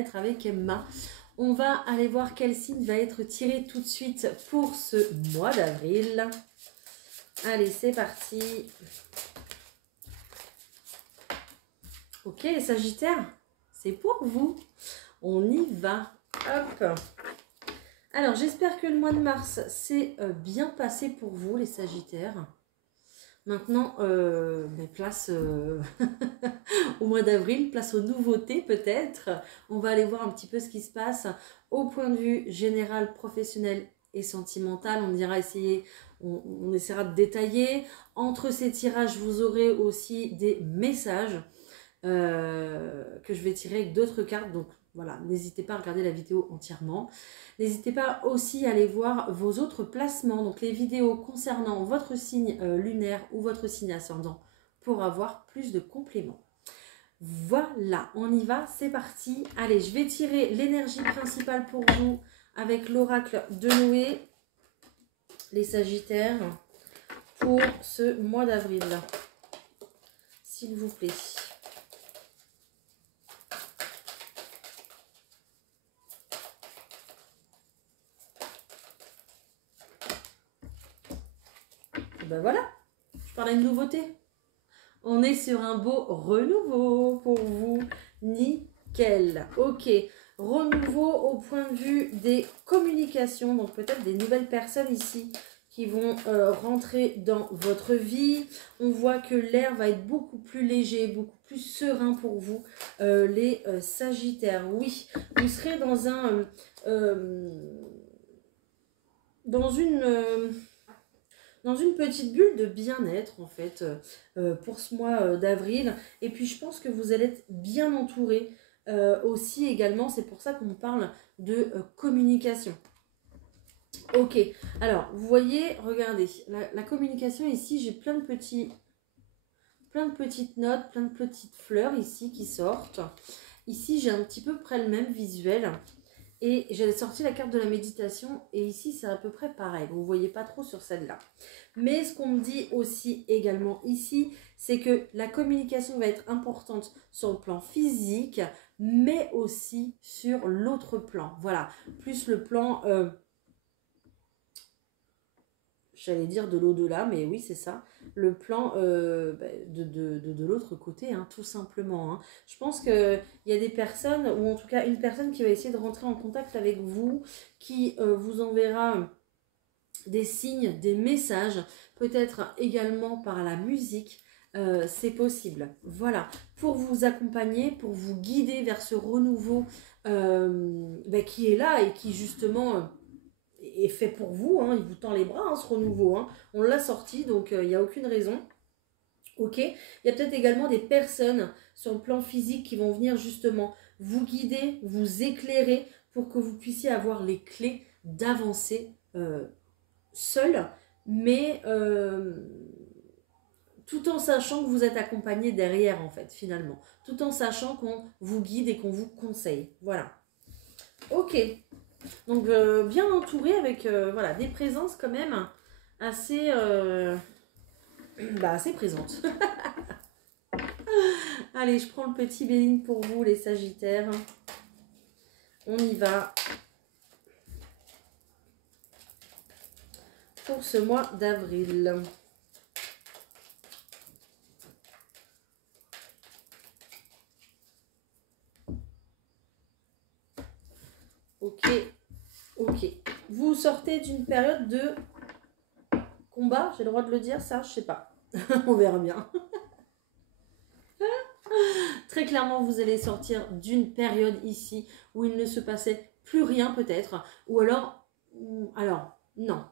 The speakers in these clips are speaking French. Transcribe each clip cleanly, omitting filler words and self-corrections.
bien-être avec Emma. On va aller voir quel signe va être tiré tout de suite pour ce mois d'avril. Allez, c'est parti. Ok, les Sagittaires, c'est pour vous. On y va. Hop. Alors, j'espère que le mois de mars s'est bien passé pour vous, les Sagittaires. Maintenant, place au mois d'avril, place aux nouveautés peut-être. On va aller voir un petit peu ce qui se passe au point de vue général, professionnel et sentimental. On essaiera de détailler. Entre ces tirages, vous aurez aussi des messages que je vais tirer avec d'autres cartes. Donc voilà, n'hésitez pas à regarder la vidéo entièrement. N'hésitez pas aussi à aller voir vos autres placements, donc les vidéos concernant votre signe lunaire ou votre signe ascendant pour avoir plus de compléments. Voilà, on y va, c'est parti. Allez, je vais tirer l'énergie principale pour vous avec l'oracle de Noé, les Sagittaires, pour ce mois d'avril. S'il vous plaît. Ben voilà, je parlais de nouveauté. On est sur un beau renouveau pour vous. Nickel. Ok, renouveau au point de vue des communications. Donc peut-être des nouvelles personnes ici qui vont rentrer dans votre vie. On voit que l'air va être beaucoup plus léger, beaucoup plus serein pour vous, les Sagittaires. Oui, vous serez dans un... dans une petite bulle de bien-être en fait pour ce mois d'avril. Et puis je pense que vous allez être bien entouré aussi également. C'est pour ça qu'on parle de communication. Ok, alors vous voyez, regardez, la communication ici, j'ai plein de petites notes, plein de petites fleurs ici qui sortent. Ici j'ai un petit peu près le même visuel. Et j'ai sorti la carte de la méditation et ici c'est à peu près pareil. Vous ne voyez pas trop sur celle-là. Mais ce qu'on me dit aussi également ici, c'est que la communication va être importante sur le plan physique, mais aussi sur l'autre plan. Voilà, plus le plan, j'allais dire de l'au-delà, mais oui c'est ça. Le plan de l'autre côté, hein, tout simplement. Hein. Je pense qu'il y a des personnes, ou en tout cas une personne qui va essayer de rentrer en contact avec vous, qui vous enverra des signes, des messages, peut-être également par la musique. C'est possible. Voilà, pour vous accompagner, pour vous guider vers ce renouveau qui est là et qui justement... est fait pour vous, hein, il vous tend les bras, hein, ce renouveau. Hein. On l'a sorti, donc il n'y a aucune raison. Ok, il y a peut-être également des personnes sur le plan physique qui vont venir justement vous guider, vous éclairer pour que vous puissiez avoir les clés d'avancer seul, mais tout en sachant que vous êtes accompagné derrière en fait, finalement. Tout en sachant qu'on vous guide et qu'on vous conseille. Voilà. Ok. Donc bien entouré avec voilà, des présences quand même assez, assez présentes. Allez, je prends le petit béline pour vous les Sagittaires. On y va. Pour ce mois d'avril. Ok, ok. Vous sortez d'une période de combat, j'ai le droit de le dire, ça, je sais pas. On verra bien. Très clairement, vous allez sortir d'une période ici où il ne se passait plus rien peut-être. Ou alors, non,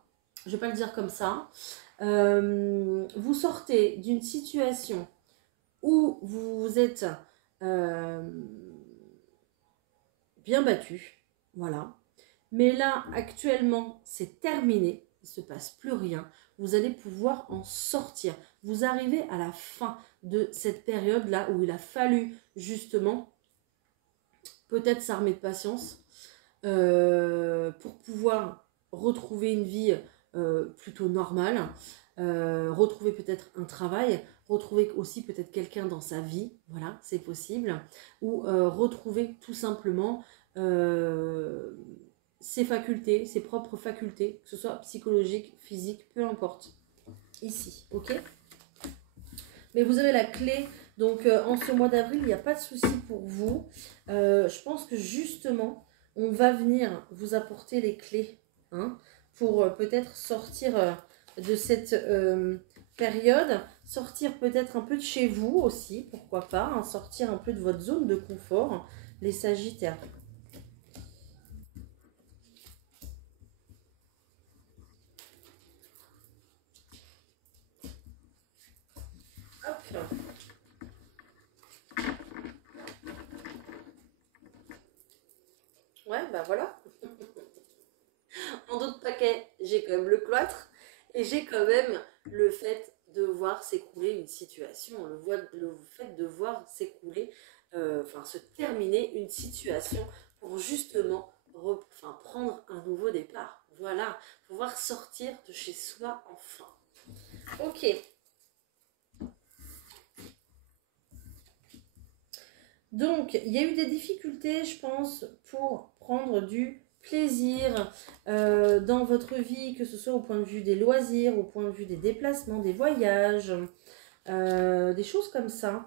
je ne vais pas le dire comme ça. Vous sortez d'une situation où vous êtes bien battu. Voilà. Mais là, actuellement, c'est terminé. Il ne se passe plus rien. Vous allez pouvoir en sortir. Vous arrivez à la fin de cette période-là où il a fallu justement peut-être s'armer de patience pour pouvoir retrouver une vie plutôt normale. retrouver peut-être un travail, retrouver aussi peut-être quelqu'un dans sa vie, voilà, c'est possible, ou retrouver tout simplement ses facultés, ses propres facultés, que ce soit psychologique, physique, peu importe, ici, ok? Mais vous avez la clé, donc en ce mois d'avril, il n'y a pas de souci pour vous. Je pense que justement, on va venir vous apporter les clés, hein, pour peut-être sortir de cette période, sortir peut-être un peu de chez vous aussi, pourquoi pas, hein, sortir un peu de votre zone de confort, les Sagittaires. Hop. Ouais, bah voilà. En d'autres paquets, j'ai quand même le cloître et j'ai quand même le fait de voir s'écouler une situation, le fait de voir s'écouler, enfin se terminer une situation pour justement prendre un nouveau départ. Voilà, pouvoir sortir de chez soi enfin. Ok. Donc, il y a eu des difficultés, je pense, pour prendre du plaisir dans votre vie, que ce soit au point de vue des loisirs, au point de vue des déplacements, des voyages, des choses comme ça.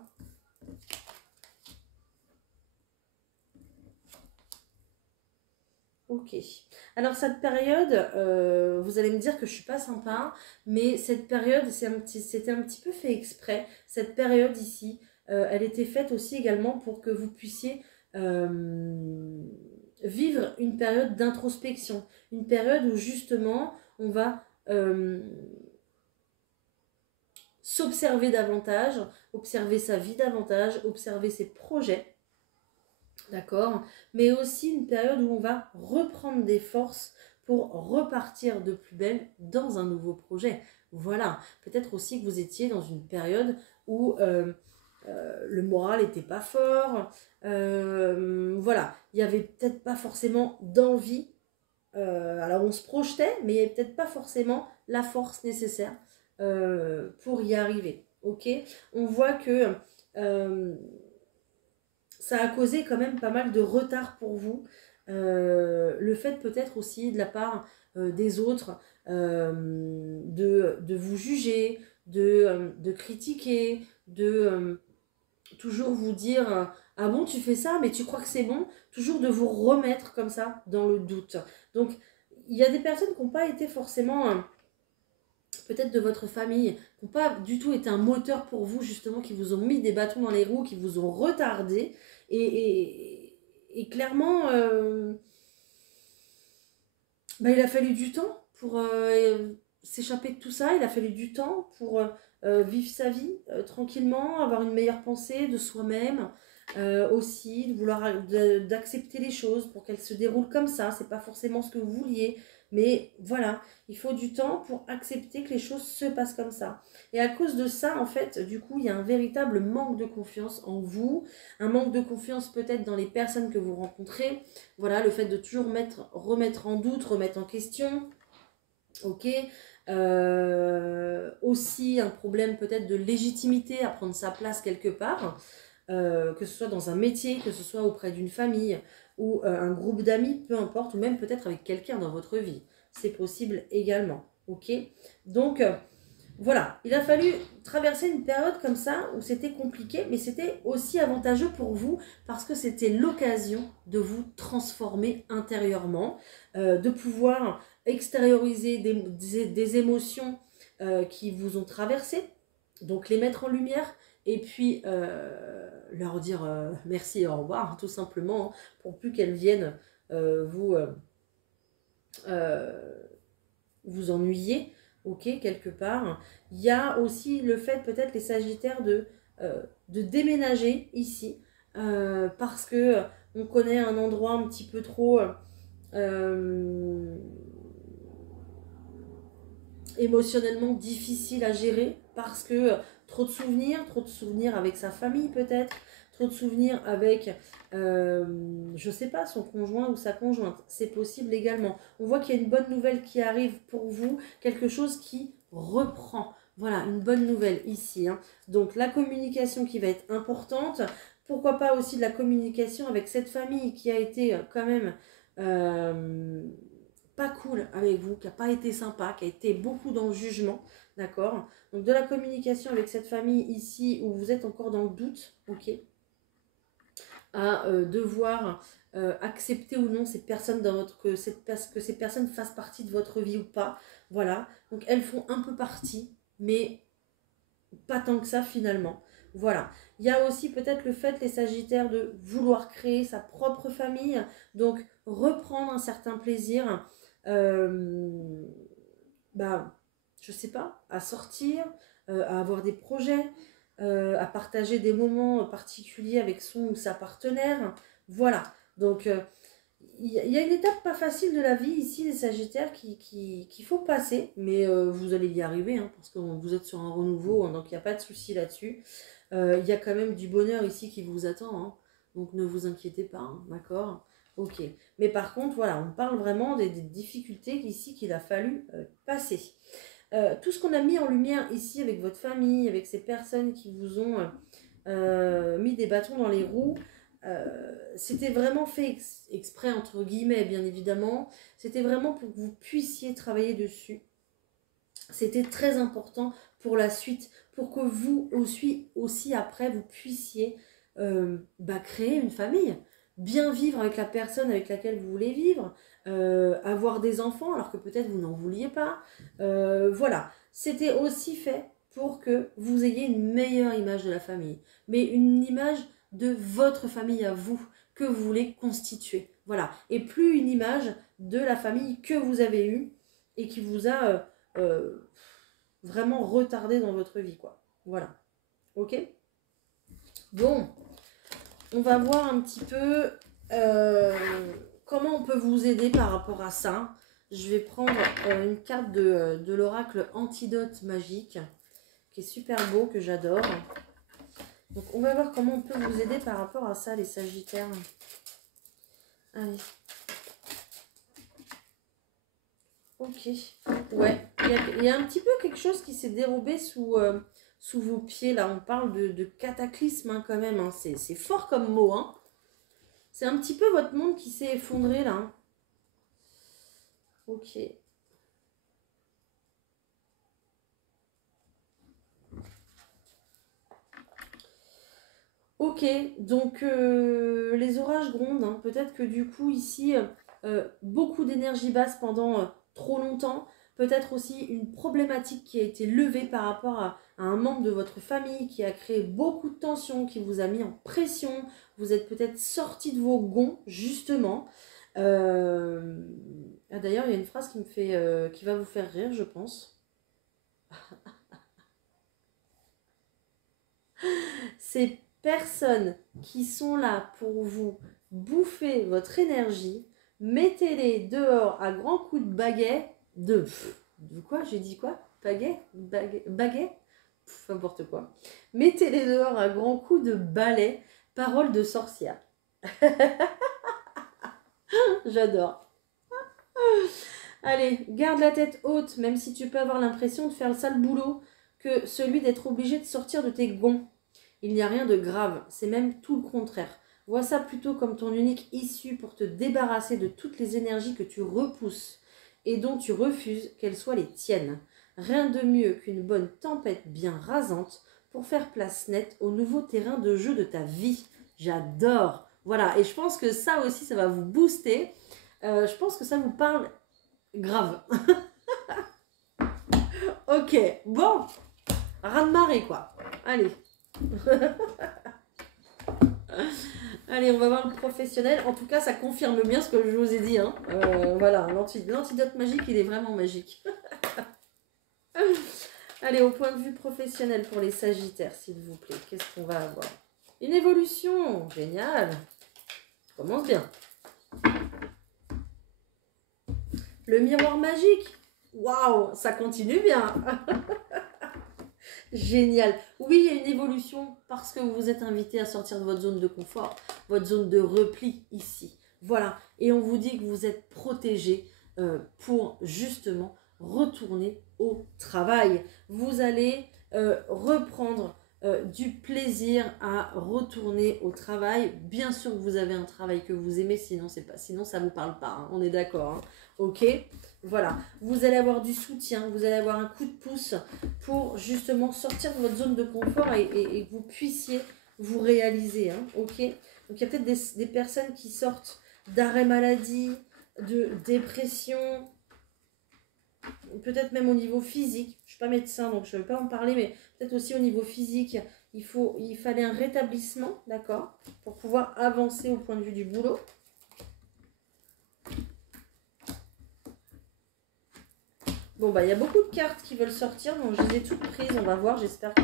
Ok. Alors cette période, vous allez me dire que je suis pas sympa, mais cette période, c'était un petit peu fait exprès. Cette période ici, elle était faite aussi également pour que vous puissiez vivre une période d'introspection. Une période où justement, on va s'observer davantage, observer sa vie davantage, observer ses projets. D'accord? Mais aussi une période où on va reprendre des forces pour repartir de plus belle dans un nouveau projet. Voilà. Peut-être aussi que vous étiez dans une période où le moral n'était pas fort. Voilà. Il n'y avait peut-être pas forcément d'envie. Alors on se projetait, mais il n'y avait peut-être pas forcément la force nécessaire pour y arriver. Ok? On voit que ça a causé quand même pas mal de retard pour vous. Le fait peut-être aussi de la part des autres de vous juger, de critiquer, de toujours vous dire ah bon tu fais ça mais tu crois que c'est bon, toujours de vous remettre comme ça dans le doute. Donc il y a des personnes qui n'ont pas été forcément peut-être de votre famille, qui n'ont pas du tout été un moteur pour vous, justement, qui vous ont mis des bâtons dans les roues, qui vous ont retardé. Et clairement, bah, il a fallu du temps pour s'échapper de tout ça. Il a fallu du temps pour vivre sa vie tranquillement, avoir une meilleure pensée de soi-même. Aussi, de vouloir d'accepter les choses pour qu'elles se déroulent comme ça. C'est pas forcément ce que vous vouliez, mais voilà, il faut du temps pour accepter que les choses se passent comme ça. Et à cause de ça, en fait, du coup, il y a un véritable manque de confiance en vous, un manque de confiance peut-être dans les personnes que vous rencontrez. Voilà, le fait de toujours remettre en doute, remettre en question. Ok. Aussi un problème peut-être de légitimité à prendre sa place quelque part. Que ce soit dans un métier, que ce soit auprès d'une famille ou un groupe d'amis, peu importe, ou même peut-être avec quelqu'un dans votre vie. C'est possible également. Ok. Donc, voilà, il a fallu traverser une période comme ça où c'était compliqué, mais c'était aussi avantageux pour vous parce que c'était l'occasion de vous transformer intérieurement, de pouvoir extérioriser des émotions qui vous ont traversé, donc les mettre en lumière et puis leur dire merci et au revoir, tout simplement, hein, pour plus qu'elles viennent vous ennuyer, ok, quelque part. Il y a aussi le fait, peut-être, les Sagittaires, de déménager ici, parce que on connaît un endroit un petit peu trop émotionnellement difficile à gérer, parce que trop de souvenirs avec sa famille peut-être, trop de souvenirs avec, je sais pas, son conjoint ou sa conjointe, c'est possible également. On voit qu'il y a une bonne nouvelle qui arrive pour vous, quelque chose qui reprend. Voilà, une bonne nouvelle ici, hein. Donc, la communication qui va être importante. Pourquoi pas aussi de la communication avec cette famille qui a été quand même pas cool avec vous, qui n'a pas été sympa, qui a été beaucoup dans le jugement, d'accord? Donc, de la communication avec cette famille ici où vous êtes encore dans le doute, ok? À devoir accepter ou non ces personnes dans votre que ces personnes fassent partie de votre vie ou pas. Voilà, donc elles font un peu partie, mais pas tant que ça finalement. Voilà, il y a aussi peut-être le fait, les Sagittaires, de vouloir créer sa propre famille, donc reprendre un certain plaisir, bah, je sais pas, à sortir, à avoir des projets, à partager des moments particuliers avec son ou sa partenaire. Voilà, donc il y a une étape pas facile de la vie ici, les Sagittaires, qu'il faut passer, mais vous allez y arriver, hein, parce que vous êtes sur un renouveau, hein, donc il n'y a pas de souci là-dessus. Il y a quand même du bonheur ici qui vous attend, hein, donc ne vous inquiétez pas, hein, d'accord? Ok, mais par contre, voilà, on parle vraiment des difficultés ici qu'il a fallu passer. Tout ce qu'on a mis en lumière ici avec votre famille, avec ces personnes qui vous ont mis des bâtons dans les roues, c'était vraiment fait exprès, entre guillemets, bien évidemment. C'était vraiment pour que vous puissiez travailler dessus. C'était très important pour la suite, pour que vous aussi après, vous puissiez créer une famille, bien vivre avec la personne avec laquelle vous voulez vivre, avoir des enfants alors que peut-être vous n'en vouliez pas. Voilà, c'était aussi fait pour que vous ayez une meilleure image de la famille, mais une image de votre famille à vous, que vous voulez constituer. Voilà, et plus une image de la famille que vous avez eue et qui vous a vraiment retardé dans votre vie, quoi. Voilà, ok. Bon, on va voir un petit peu comment on peut vous aider par rapport à ça. Je vais prendre une carte de l'oracle Antidote Magique, qui est super beau, que j'adore. Donc, on va voir comment on peut vous aider par rapport à ça, les Sagittaires. Allez. Ok. Ouais, il y a un petit peu quelque chose qui s'est dérobé sous vos pieds, là. On parle de cataclysme, hein, quand même. Hein. C'est fort comme mot, hein. C'est un petit peu votre monde qui s'est effondré, là. Hein. Ok. Ok, donc les orages grondent, hein. Peut-être que du coup ici, beaucoup d'énergie basse pendant trop longtemps. Peut-être aussi une problématique qui a été levée par rapport à un membre de votre famille qui a créé beaucoup de tensions, qui vous a mis en pression. Vous êtes peut-être sorti de vos gonds, justement. D'ailleurs, il y a une phrase qui va vous faire rire, je pense. Ces personnes qui sont là pour vous bouffer votre énergie, mettez-les dehors à grands coups de baguette, de quoi, j'ai dit quoi? Baguette, n'importe quoi. Mettez-les dehors à grands coups de balai, parole de sorcière. J'adore. Allez, garde la tête haute, même si tu peux avoir l'impression de faire le sale boulot, que celui d'être obligé de sortir de tes gonds. Il n'y a rien de grave, c'est même tout le contraire. Vois ça plutôt comme ton unique issue pour te débarrasser de toutes les énergies que tu repousses et dont tu refuses qu'elles soient les tiennes. Rien de mieux qu'une bonne tempête bien rasante pour faire place nette au nouveau terrain de jeu de ta vie. J'adore. Voilà, et je pense que ça aussi, ça va vous booster. Je pense que ça vous parle grave. Ok, bon, raz-de-marée quoi. Allez. Allez, on va voir le professionnel. En tout cas, ça confirme bien ce que je vous ai dit. Hein. Voilà, l'antidote magique, il est vraiment magique. Allez, au point de vue professionnel pour les Sagittaires, s'il vous plaît. Qu'est-ce qu'on va avoir? Une évolution. Génial. Ça commence bien. Le miroir magique. Waouh, ça continue bien. Génial. Oui, il y a une évolution parce que vous vous êtes invité à sortir de votre zone de confort, votre zone de repli ici. Voilà. Et on vous dit que vous êtes protégé pour justement retourner au travail. Vous allez reprendre du plaisir à retourner au travail. Bien sûr que vous avez un travail que vous aimez, sinon ça ne vous parle pas, hein, on est d'accord, hein. Ok, voilà, vous allez avoir du soutien, vous allez avoir un coup de pouce pour justement sortir de votre zone de confort et que vous puissiez vous réaliser, hein. Ok, donc il y a peut-être des personnes qui sortent d'arrêt maladie, de dépression, peut-être même au niveau physique. Je ne suis pas médecin, donc je ne vais pas en parler, mais peut-être aussi au niveau physique, il fallait un rétablissement, d'accord, pour pouvoir avancer au point de vue du boulot. Bon, bah, il y a beaucoup de cartes qui veulent sortir, donc je les ai toutes prises, on va voir, j'espère que...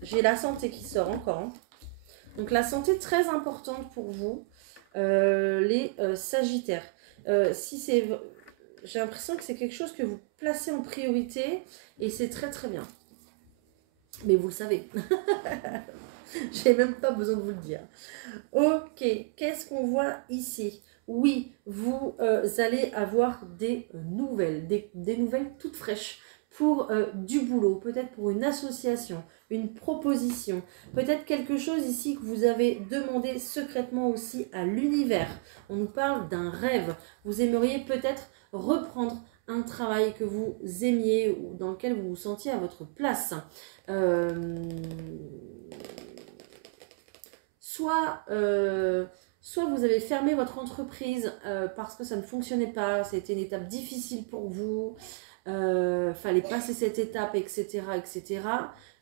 J'ai la santé qui sort encore, hein. Donc la santé très importante pour vous, les Sagittaires. Si c'est... J'ai l'impression que c'est quelque chose que vous placez en priorité et c'est très très bien. Mais vous le savez. J'ai même pas besoin de vous le dire. Ok, qu'est-ce qu'on voit ici? Oui, vous allez avoir des nouvelles, des nouvelles toutes fraîches pour du boulot, peut-être pour une association, une proposition, peut-être quelque chose ici que vous avez demandé secrètement aussi à l'univers. On nous parle d'un rêve. Vous aimeriez peut-être reprendre un travail que vous aimiez ou dans lequel vous vous sentiez à votre place. Soit vous avez fermé votre entreprise parce que ça ne fonctionnait pas, c'était une étape difficile pour vous, fallait passer cette étape, etc., etc.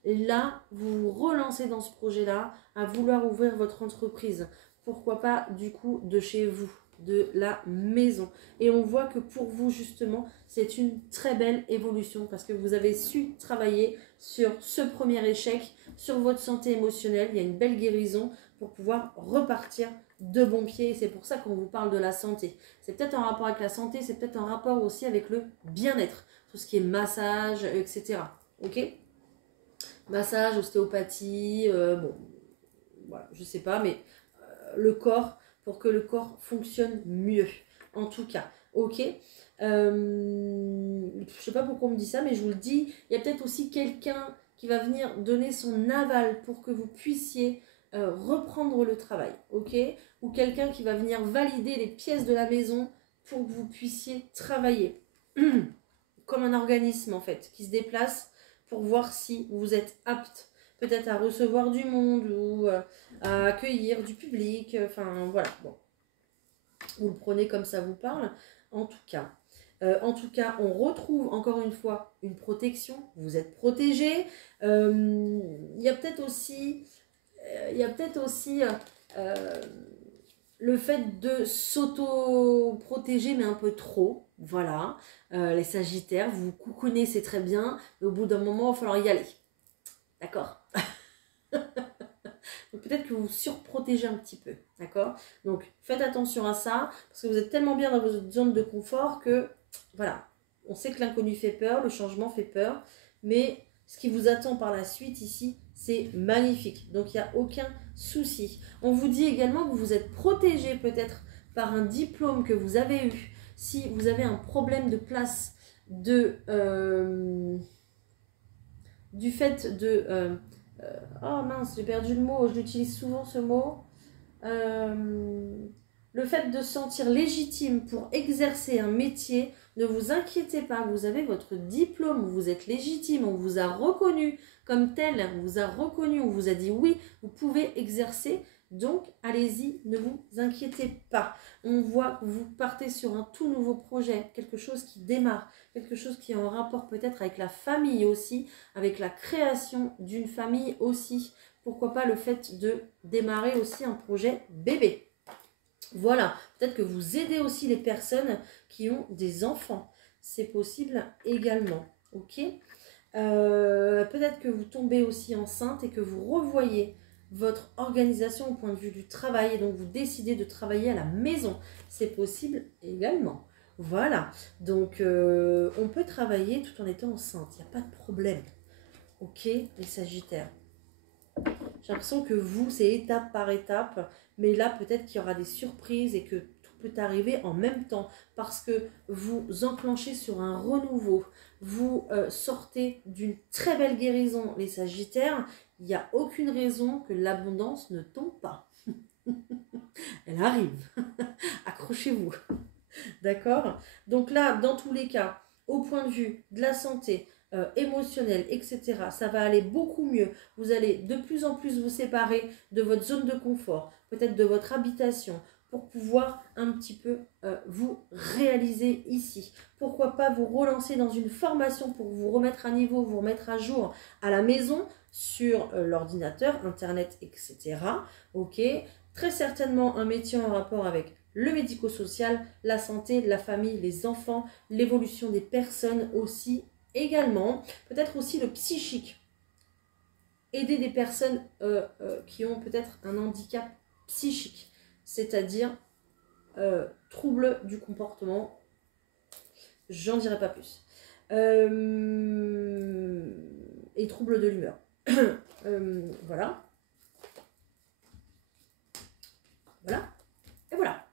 Et là, vous vous relancez dans ce projet-là à vouloir ouvrir votre entreprise. Pourquoi pas du coup de chez vous, de la maison. Et on voit que pour vous justement, c'est une très belle évolution parce que vous avez su travailler sur ce premier échec, sur votre santé émotionnelle. Il y a une belle guérison pour pouvoir repartir de bon pied. Et c'est pour ça qu'on vous parle de la santé. C'est peut-être en rapport avec la santé, c'est peut-être en rapport aussi avec le bien-être. Tout ce qui est massage, etc. Ok ? Massage, ostéopathie, bon, voilà, je sais pas, mais le corps, pour que le corps fonctionne mieux, en tout cas, ok. Je sais pas pourquoi on me dit ça, mais je vous le dis, il y a peut-être aussi quelqu'un qui va venir donner son aval pour que vous puissiez reprendre le travail, ok, ou quelqu'un qui va venir valider les pièces de la maison pour que vous puissiez travailler, comme un organisme en fait, qui se déplace pour voir si vous êtes apte peut-être à recevoir du monde ou à accueillir du public, enfin voilà, bon. Vous le prenez comme ça vous parle, en tout cas. On retrouve encore une fois une protection, vous êtes protégé. Il y a peut-être aussi, le fait de s'auto-protéger, mais un peu trop, voilà. Les Sagittaires, vous vous coucounez, c'est très bien, mais au bout d'un moment, il va falloir y aller. D'accord? Donc peut-être que vous vous surprotégez un petit peu, d'accord? Donc faites attention à ça, parce que vous êtes tellement bien dans votre zone de confort que, voilà, on sait que l'inconnu fait peur, le changement fait peur, mais ce qui vous attend par la suite ici, c'est magnifique. Donc il n'y a aucun souci. On vous dit également que vous êtes protégé peut-être par un diplôme que vous avez eu. Si vous avez un problème de place du fait de... oh mince, j'ai perdu le mot, je l'utilise souvent ce mot. Le fait de se sentir légitime pour exercer un métier, ne vous inquiétez pas, vous avez votre diplôme, vous êtes légitime, on vous a reconnu comme tel, on vous a reconnu, on vous a dit oui, vous pouvez exercer, donc allez-y, ne vous inquiétez pas. On voit que vous partez sur un tout nouveau projet, quelque chose qui démarre, quelque chose qui est en rapport peut-être avec la famille aussi, avec la création d'une famille aussi. Pourquoi pas le fait de démarrer aussi un projet bébé. Voilà, peut-être que vous aidez aussi les personnes qui ont des enfants. C'est possible également, ok. Peut-être que vous tombez aussi enceinte et que vous revoyez votre organisation au point de vue du travail et donc vous décidez de travailler à la maison. C'est possible également. Voilà, donc on peut travailler tout en étant enceinte, il n'y a pas de problème. Ok, les Sagittaires. J'ai l'impression que vous, c'est étape par étape, mais là, peut-être qu'il y aura des surprises et que tout peut arriver en même temps, parce que vous enclenchez sur un renouveau, vous sortez d'une très belle guérison, les Sagittaires, il n'y a aucune raison que l'abondance ne tombe pas. Elle arrive. Accrochez-vous. D'accord? Donc là, dans tous les cas, au point de vue de la santé émotionnelle, etc., ça va aller beaucoup mieux. Vous allez de plus en plus vous séparer de votre zone de confort, peut-être de votre habitation, pour pouvoir un petit peu vous réaliser ici. Pourquoi pas vous relancer dans une formation pour vous remettre à niveau, vous remettre à jour à la maison, sur l'ordinateur, Internet, etc. Ok? Très certainement un métier en rapport avec le médico-social, la santé, la famille, les enfants, l'évolution des personnes aussi également. Peut-être aussi le psychique. Aider des personnes qui ont peut-être un handicap psychique, c'est-à-dire troubles du comportement. J'en dirai pas plus. Et troubles de l'humeur. Voilà. Voilà. Et voilà.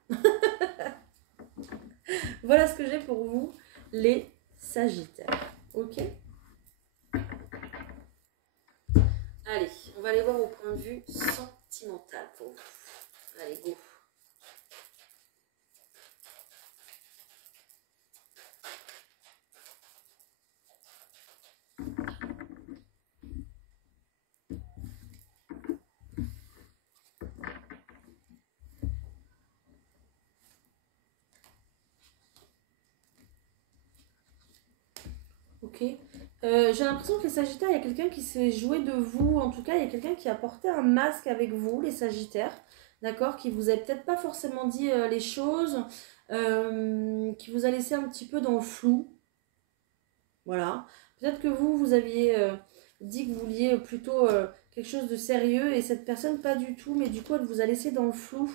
Voilà ce que j'ai pour vous, les Sagittaires. Ok? Allez, on va aller voir au point de vue sentimental pour vous. Allez, go. Ok. J'ai l'impression que les Sagittaires, il y a quelqu'un qui s'est joué de vous. En tout cas, il y a quelqu'un qui a porté un masque avec vous, les Sagittaires. D'accord? Qui vous a peut-être pas forcément dit les choses. Qui vous a laissé un petit peu dans le flou. Voilà. Peut-être que vous aviez dit que vous vouliez plutôt quelque chose de sérieux et cette personne pas du tout. Mais du coup, elle vous a laissé dans le flou.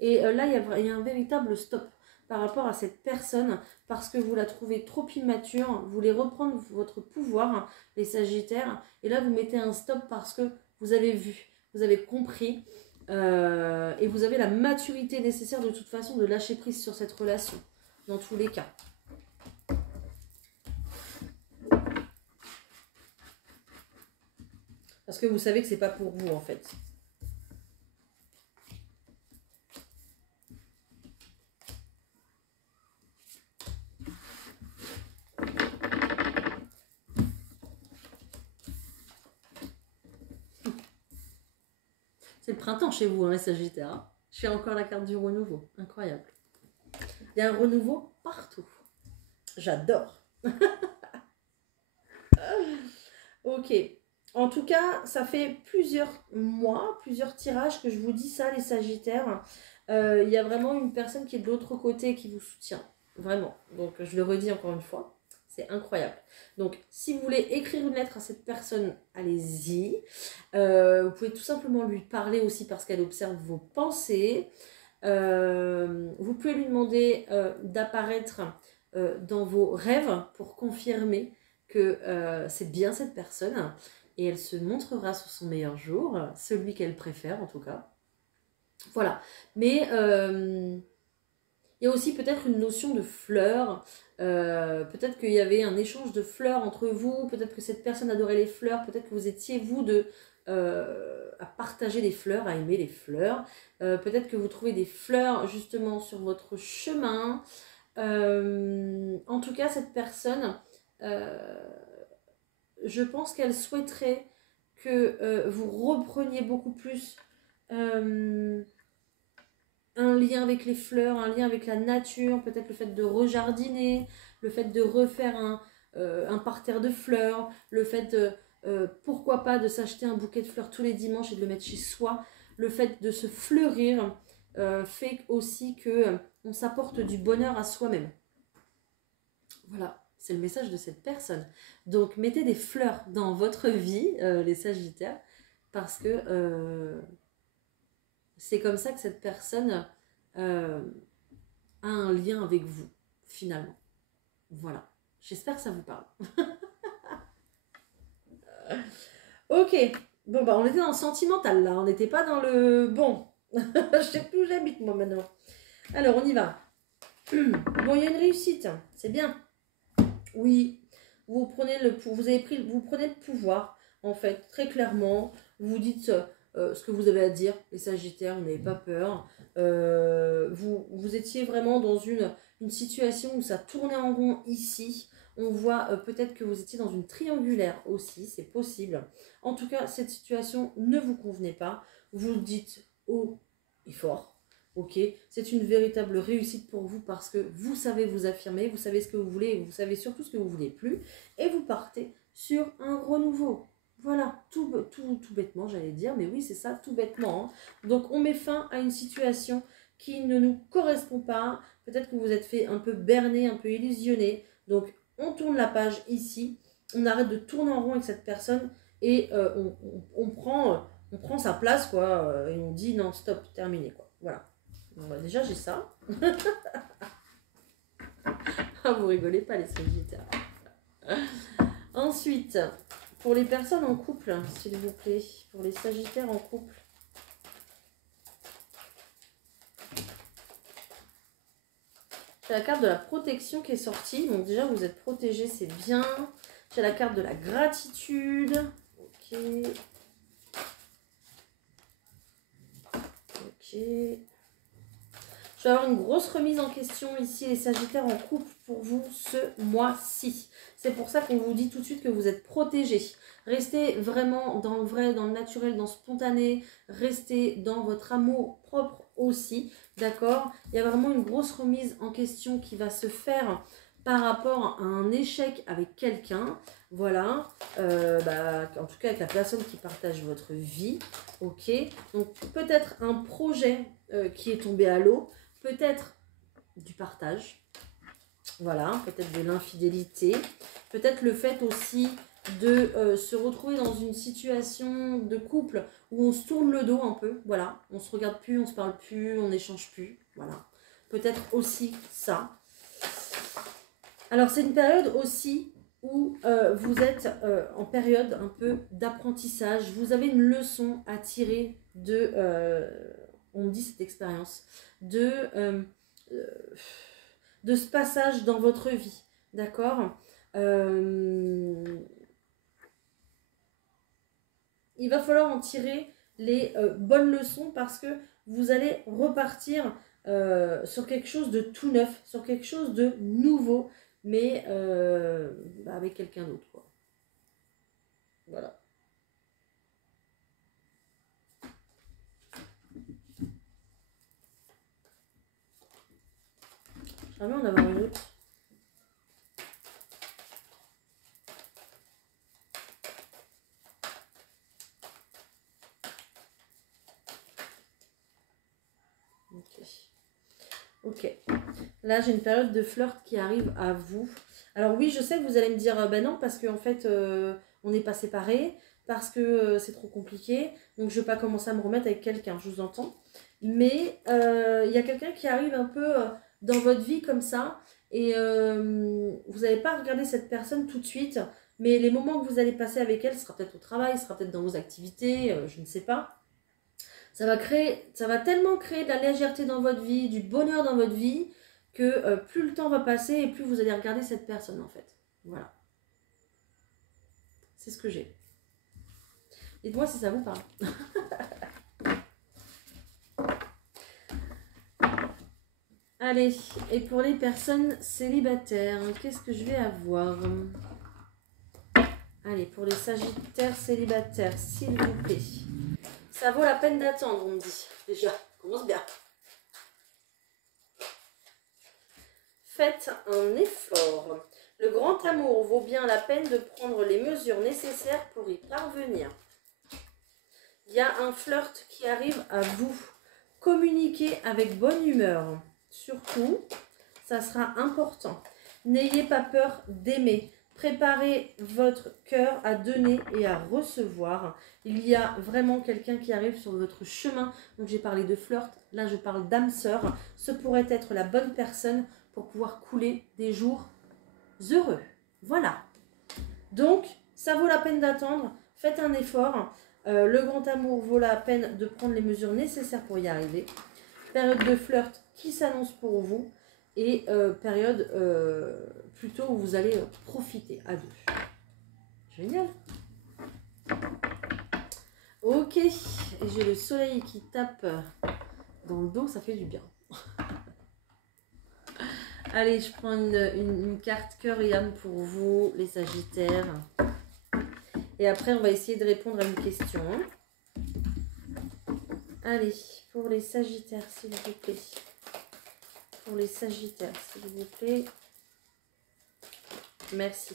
Et là, il y a un véritable stop par rapport à cette personne parce que vous la trouvez trop immature, vous voulez reprendre votre pouvoir, les Sagittaires, et là vous mettez un stop parce que vous avez vu, vous avez compris, et vous avez la maturité nécessaire de toute façon de lâcher prise sur cette relation, dans tous les cas. Parce que vous savez que c'est pas pour vous en fait. C'est le printemps chez vous, hein, les Sagittaires. Hein. Je fais encore la carte du renouveau. Incroyable. Il y a un renouveau partout. J'adore. Ok. En tout cas, ça fait plusieurs mois, plusieurs tirages que je vous dis ça, les Sagittaires. Il y a vraiment une personne qui est de l'autre côté qui vous soutient. Vraiment. Donc, je le redis encore une fois. C'est incroyable. Donc, si vous voulez écrire une lettre à cette personne, allez-y. Vous pouvez tout simplement lui parler aussi parce qu'elle observe vos pensées. Vous pouvez lui demander d'apparaître dans vos rêves pour confirmer que c'est bien cette personne. Et elle se montrera sous son meilleur jour, celui qu'elle préfère en tout cas. Voilà. Mais il y a aussi peut-être une notion de fleurs. Peut-être qu'il y avait un échange de fleurs entre vous. Peut-être que cette personne adorait les fleurs. Peut-être que vous étiez, vous, à partager les fleurs, à aimer les fleurs. Peut-être que vous trouvez des fleurs justement sur votre chemin. En tout cas, cette personne, je pense qu'elle souhaiterait que vous repreniez beaucoup plus un lien avec les fleurs, un lien avec la nature, peut-être le fait de rejardiner, le fait de refaire un parterre de fleurs, le fait de, pourquoi pas, de s'acheter un bouquet de fleurs tous les dimanches et de le mettre chez soi, le fait de se fleurir fait aussi que on s'apporte du bonheur à soi-même. Voilà, c'est le message de cette personne. Donc mettez des fleurs dans votre vie, les Sagittaires, parce que c'est comme ça que cette personne a un lien avec vous, finalement. Voilà. J'espère que ça vous parle. Ok. Bon, bah, on était dans le sentimental, là. On n'était pas dans le... Bon. Je sais plus où j'habite, moi, maintenant. Alors, on y va. Bon, il y a une réussite, c'est bien. Oui, vous prenez vous prenez le pouvoir, en fait, très clairement. Vous dites ce que vous avez à dire, les Sagittaires, vous n'avez pas peur. Vous étiez vraiment dans une situation où ça tournait en rond ici. On voit peut-être que vous étiez dans une triangulaire aussi, c'est possible. En tout cas, cette situation ne vous convenait pas. Vous le dites haut et fort. Ok, c'est une véritable réussite pour vous parce que vous savez vous affirmer, vous savez ce que vous voulez et vous savez surtout ce que vous ne voulez plus. Et vous partez sur un renouveau. Voilà, tout bêtement, j'allais dire, mais oui, c'est ça, tout bêtement. Hein. Donc, on met fin à une situation qui ne nous correspond pas. Peut-être que vous êtes fait un peu berner, un peu illusionner. Donc, on tourne la page ici. On arrête de tourner en rond avec cette personne et on prend sa place, quoi. Et on dit non, stop, terminé, quoi. Voilà. Bon, bah, déjà, j'ai ça. Ah, vous rigolez pas, les Sagittaires. Ensuite, pour les personnes en couple, s'il vous plaît, pour les Sagittaires en couple. J'ai la carte de la protection qui est sortie. Donc déjà, vous êtes protégé, c'est bien. J'ai la carte de la gratitude. Ok. Ok. Je vais avoir une grosse remise en question ici, les Sagittaires en couple, pour vous ce mois-ci. C'est pour ça qu'on vous dit tout de suite que vous êtes protégés. Restez vraiment dans le vrai, dans le naturel, dans le spontané. Restez dans votre amour propre aussi, d'accord? Il y a vraiment une grosse remise en question qui va se faire par rapport à un échec avec quelqu'un. Voilà, en tout cas avec la personne qui partage votre vie, ok? Donc peut-être un projet qui est tombé à l'eau, peut-être du partage, voilà, peut-être de l'infidélité, peut-être le fait aussi de se retrouver dans une situation de couple où on se tourne le dos un peu, voilà, on se regarde plus, on se parle plus, on n'échange plus, voilà, peut-être aussi ça. Alors c'est une période aussi où vous êtes en période un peu d'apprentissage, vous avez une leçon à tirer de, on me dit cette expérience, de ce passage dans votre vie, d'accord? Il va falloir en tirer les bonnes leçons parce que vous allez repartir sur quelque chose de tout neuf, sur quelque chose de nouveau, mais avec quelqu'un d'autre, quoi. Voilà. J'aimerais en avoir une autre. Ok. Là, j'ai une période de flirt qui arrive à vous. Alors oui, je sais que vous allez me dire, ben non, parce qu'en fait, on n'est pas séparés, parce que c'est trop compliqué, donc je ne vais pas commencer à me remettre avec quelqu'un, je vous entends. Mais il y a quelqu'un qui arrive un peu dans votre vie comme ça, et vous n'allez pas regarder cette personne tout de suite, mais les moments que vous allez passer avec elle, ce sera peut-être au travail, ce sera peut-être dans vos activités, je ne sais pas. Ça va tellement créer de la légèreté dans votre vie, du bonheur dans votre vie, que plus le temps va passer et plus vous allez regarder cette personne en fait. Voilà. C'est ce que j'ai. Dites-moi si ça vous parle. Allez, et pour les personnes célibataires, qu'est-ce que je vais avoir? Allez, pour les Sagittaires célibataires, s'il vous plaît. Ça vaut la peine d'attendre, on me dit. Déjà, commence bien. Faites un effort. Le grand amour vaut bien la peine de prendre les mesures nécessaires pour y parvenir. Il y a un flirt qui arrive à vous. Communiquez avec bonne humeur. Surtout, ça sera important. N'ayez pas peur d'aimer. Préparez votre cœur à donner et à recevoir. Il y a vraiment quelqu'un qui arrive sur votre chemin. Donc j'ai parlé de flirt, là je parle d'âme sœur. Ce pourrait être la bonne personne pour pouvoir couler des jours heureux. Voilà. Donc, ça vaut la peine d'attendre. Faites un effort. Le grand amour vaut la peine de prendre les mesures nécessaires pour y arriver. Période de flirt qui s'annonce pour vous. et période plutôt où vous allez profiter à deux. Génial. Ok, et j'ai le soleil qui tape dans le dos, ça fait du bien. Allez, je prends une carte cœur et âme pour vous, les Sagittaires. Et après, on va essayer de répondre à une question. Allez, pour les Sagittaires, s'il vous plaît. Pour les Sagittaires, s'il vous plaît. Merci.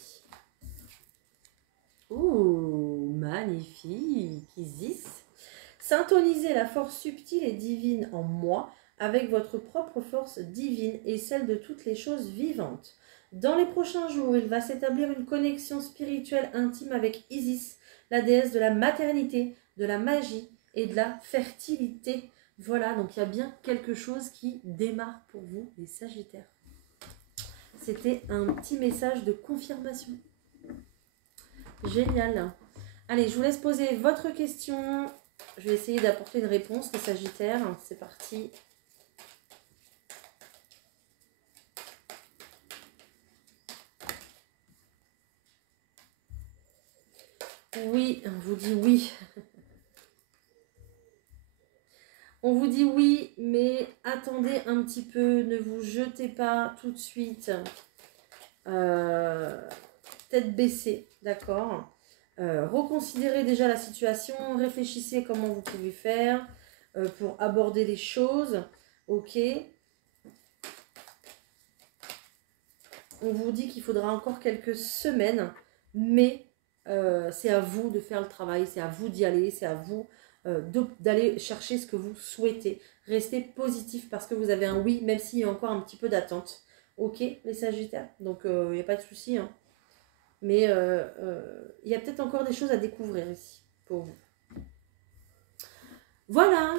Ouh, magnifique, Isis. Syntonisez la force subtile et divine en moi avec votre propre force divine et celle de toutes les choses vivantes. Dans les prochains jours, il va s'établir une connexion spirituelle intime avec Isis, la déesse de la maternité, de la magie et de la fertilité. Voilà, donc il y a bien quelque chose qui démarre pour vous, les Sagittaires. C'était un petit message de confirmation. Génial. Allez, je vous laisse poser votre question. Je vais essayer d'apporter une réponse, les Sagittaires. C'est parti. Oui, on vous dit oui. On vous dit oui, mais attendez un petit peu. Ne vous jetez pas tout de suite. Tête baissée, d'accord. Reconsidérez déjà la situation. Réfléchissez comment vous pouvez faire pour aborder les choses. Ok. On vous dit qu'il faudra encore quelques semaines, mais c'est à vous de faire le travail, c'est à vous d'y aller, c'est à vous d'aller chercher ce que vous souhaitez. Restez positif parce que vous avez un oui, même s'il y a encore un petit peu d'attente. Ok, les Sagittaires, donc il n'y a pas de souci. Hein. Mais il y a peut-être encore des choses à découvrir ici pour vous. Voilà.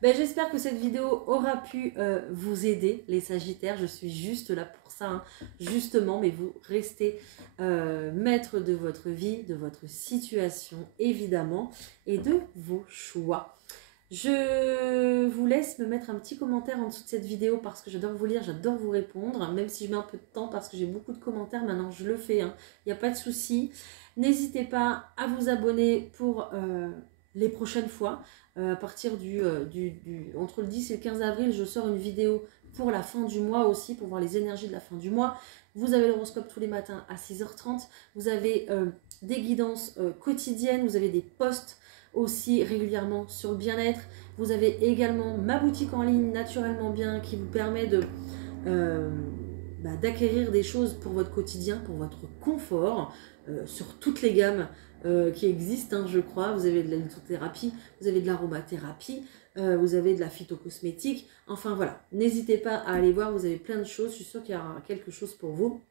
Ben, j'espère que cette vidéo aura pu vous aider, les Sagittaires. Je suis juste là pour ça, hein, justement. Mais vous restez maître de votre vie, de votre situation, évidemment, et de vos choix. Je vous laisse me mettre un petit commentaire en dessous de cette vidéo parce que j'adore vous lire, j'adore vous répondre. Même si je mets un peu de temps parce que j'ai beaucoup de commentaires, maintenant je le fais. Hein. Il n'y a pas de souci. N'hésitez pas à vous abonner pour les prochaines fois. À partir entre le 10 et le 15 avril, je sors une vidéo pour la fin du mois aussi, pour voir les énergies de la fin du mois. Vous avez l'horoscope tous les matins à 6h30. Vous avez des guidances quotidiennes, vous avez des posts aussi régulièrement sur le bien-être. Vous avez également ma boutique en ligne Naturellement Bien qui vous permet d'acquérir des choses pour votre quotidien, pour votre confort, sur toutes les gammes qui existent, hein, je crois. Vous avez de la lithothérapie, vous avez de l'aromathérapie, vous avez de la phytocosmétique. Enfin voilà, n'hésitez pas à aller voir, vous avez plein de choses. Je suis sûre qu'il y aura quelque chose pour vous.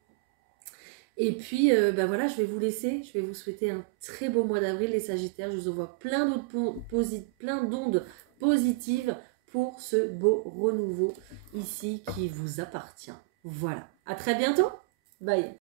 Et puis, voilà, je vais vous laisser. Je vais vous souhaiter un très beau mois d'avril, les Sagittaires. Je vous envoie plein d'ondes positives pour ce beau renouveau ici qui vous appartient. Voilà. À très bientôt. Bye.